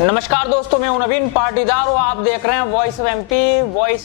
नमस्कार दोस्तों, मैं हूं नवीन पाटीदार और आप देख रहे हैं वॉइस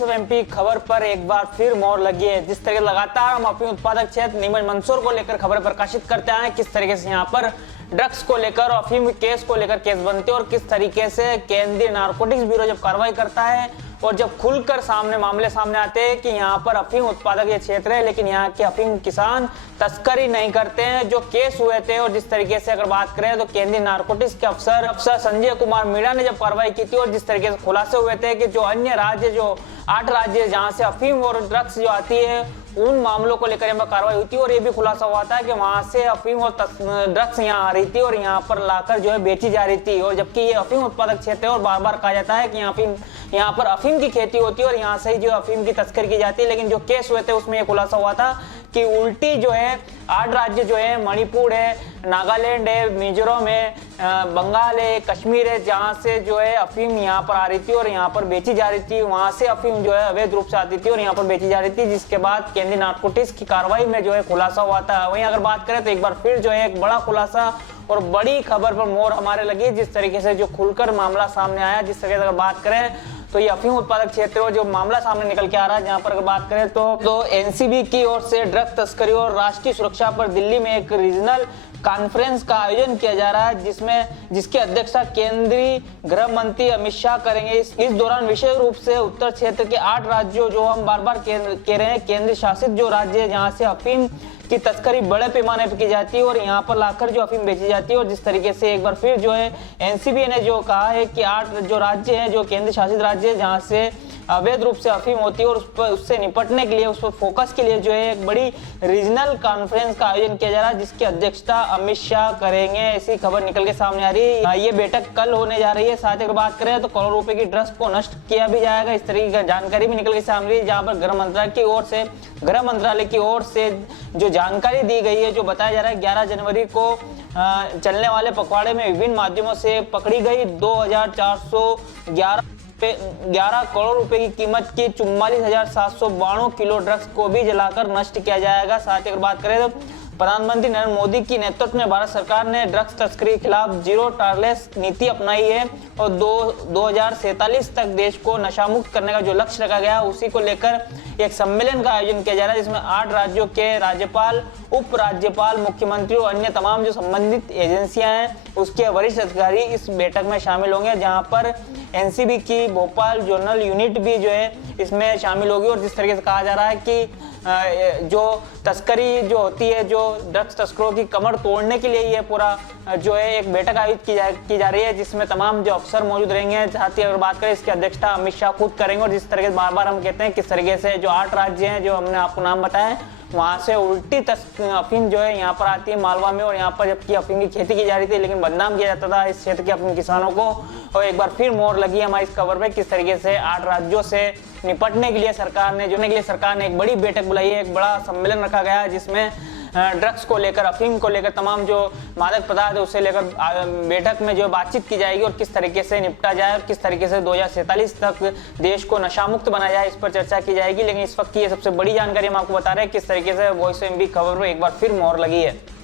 ऑफ एमपी खबर पर एक बार फिर मोहर लगी है। जिस तरह लगातार हम अफीम उत्पादक क्षेत्र नीमच मंदसौर को लेकर खबर प्रकाशित करते हैं, किस तरीके से यहां पर ड्रग्स को लेकर अफीम केस को लेकर केस बनते हैं और किस तरीके से केंद्रीय नारकोटिक्स ब्यूरो जब कार्रवाई करता है और जब खुलकर मामले सामने आते हैं कि यहाँ पर अफीम उत्पादक ये क्षेत्र है, लेकिन यहाँ के अफीम किसान तस्करी नहीं करते हैं। जो केस हुए थे और जिस तरीके से अगर बात करें तो केंद्रीय नारकोटिक्स के अफसर संजय कुमार मीणा ने जब कार्रवाई की थी और जिस तरीके से खुलासे हुए थे कि जो अन्य राज्य, जो 8 राज्य जहाँ से अफीम और ड्रग्स जो आती है, उन मामलों को लेकर यहाँ कार्रवाई हुई थी और ये भी खुलासा हुआ था कि वहां से अफीम और ड्रग्स यहाँ आ रही थी और यहाँ पर लाकर जो है बेची जा रही थी। और जबकि ये अफीम उत्पादक क्षेत्र है और बार बार कहा जाता है कि यहाँ पर अफीम की खेती होती है और यहाँ से ही जो अफीम की तस्करी की जाती है, लेकिन जो केस हुए थे उसमें ये खुलासा हुआ था कि उल्टी जो है 8 राज्य जो है, मणिपुर है, नागालैंड है, मिजोरम है, बंगाल है, कश्मीर है, जहाँ से जो है अफीम यहाँ पर आ रही थी और यहाँ पर बेची जा रही थी। वहां से अफीम जो है अवैध रूप से आती थी और यहाँ पर बेची जा रही थी, जिसके बाद केंद्रीय नारकोटिक्स की कार्रवाई में जो है खुलासा हुआ था। वहीं अगर बात करें तो एक बार फिर जो है एक बड़ा खुलासा और बड़ी खबर पर मोहर हमारे लगी, जिस तरीके से जो खुलकर मामला सामने आया। जिस तरीके से अगर बात करें तो ये अफीम उत्पादक क्षेत्र में जो मामला सामने निकल के आ रहा है, जहां पर अगर बात करें तो एनसीबी की ओर से ड्रग तस्करी और राष्ट्रीय सुरक्षा पर दिल्ली में एक रीजनल कॉन्फ्रेंस का आयोजन किया जा रहा है, जिसकी अध्यक्षता केंद्रीय गृह मंत्री अमित शाह करेंगे। इस दौरान विशेष रूप से उत्तर क्षेत्र के 8 राज्यों, जो हम बार बार कह रहे हैं केंद्र शासित जो राज्य है, जहां से अफीम की तस्करी बड़े पैमाने पर की जाती है और यहाँ पर लाकर जो अफीम बेची जाती है। और जिस तरीके से एक बार फिर जो है एनसीबी ने जो कहा है कि 8 जो राज्य हैं, जो केंद्र शासित राज्य है, जहाँ से अवैध रूप से अफीम होती है और उससे निपटने के लिए, उस पर फोकस के लिए जो है एक बड़ी रीजनल कॉन्फ्रेंस का आयोजन किया जा रहा है, जिसकी अध्यक्षता अमित शाह करेंगे। ऐसी खबर निकल के सामने आ रही है। ये बैठक कल होने जा रही है। साथ ही अगर बात करें तो करोड़ों रुपए की ड्रग्स को नष्ट किया भी जाएगा, इस तरीके की जानकारी भी निकल के सामने रही है। जहाँ पर गृह मंत्रालय की ओर से जो जानकारी दी गई है, जो बताया जा रहा है 11 जनवरी को चलने वाले पखवाड़े में विभिन्न माध्यमों से पकड़ी गई 2,411 करोड़ रुपए की कीमत की 44,792 किलो ड्रग्स को भी जलाकर नष्ट किया जाएगा। साथ ही अगर बात करें तो प्रधानमंत्री नरेंद्र मोदी की नेतृत्व में भारत सरकार ने ड्रग्स तस्करी के खिलाफ जीरो टॉलरेंस नीति अपनाई है और 2047 तक देश को नशामुक्त करने का जो लक्ष्य रखा गया, उसी को लेकर एक सम्मेलन का आयोजन किया जा रहा है, जिसमें 8 राज्यों के राज्यपाल, उप राज्यपाल, मुख्यमंत्री और अन्य तमाम जो संबंधित एजेंसियां हैं, उसके वरिष्ठ अधिकारी इस बैठक में शामिल होंगे। जहां पर एनसीबी की भोपाल जोनल यूनिट भी जो है इसमें शामिल होगी। और जिस तरीके से कहा जा रहा है कि जो तस्करी जो होती है, जो ड्रग्स तस्करों की कमर तोड़ने के लिए ये पूरा जो है एक बैठक आयोजित की जा रही है, जिसमें तमाम जो अफसर मौजूद रहेंगे। साथ ही अगर बात करें, इसकी अध्यक्षता अमित शाह खुद करेंगे। और जिस तरीके से बार बार हम कहते हैं किस तरीके से जो 8 राज्य हैं, जो हमने आपको नाम बताया, वहां से उल्टी अफीम जो है यहाँ पर आती है मालवा में, और यहाँ पर जबकि अफीम की खेती की जा रही थी, लेकिन बदनाम किया जाता था इस क्षेत्र के अफीम किसानों को। और एक बार फिर मोहर लगी हमारी इस खबर पे, किस तरीके से 8 राज्यों से निपटने के लिए सरकार ने एक बड़ी बैठक बुलाई है, एक बड़ा सम्मेलन रखा गया है, जिसमें ड्रग्स को लेकर, अफीम को लेकर, तमाम जो मादक पदार्थ है उससे लेकर बैठक में जो बातचीत की जाएगी और किस तरीके से निपटा जाए और किस तरीके से 2047 तक देश को नशामुक्त बनाया जाए, इस पर चर्चा की जाएगी। लेकिन इस वक्त की ये सबसे बड़ी जानकारी हम आपको बता रहे हैं किस तरीके से वॉइस ऑफ एमपी खबर पर एक बार फिर मोहर लगी है।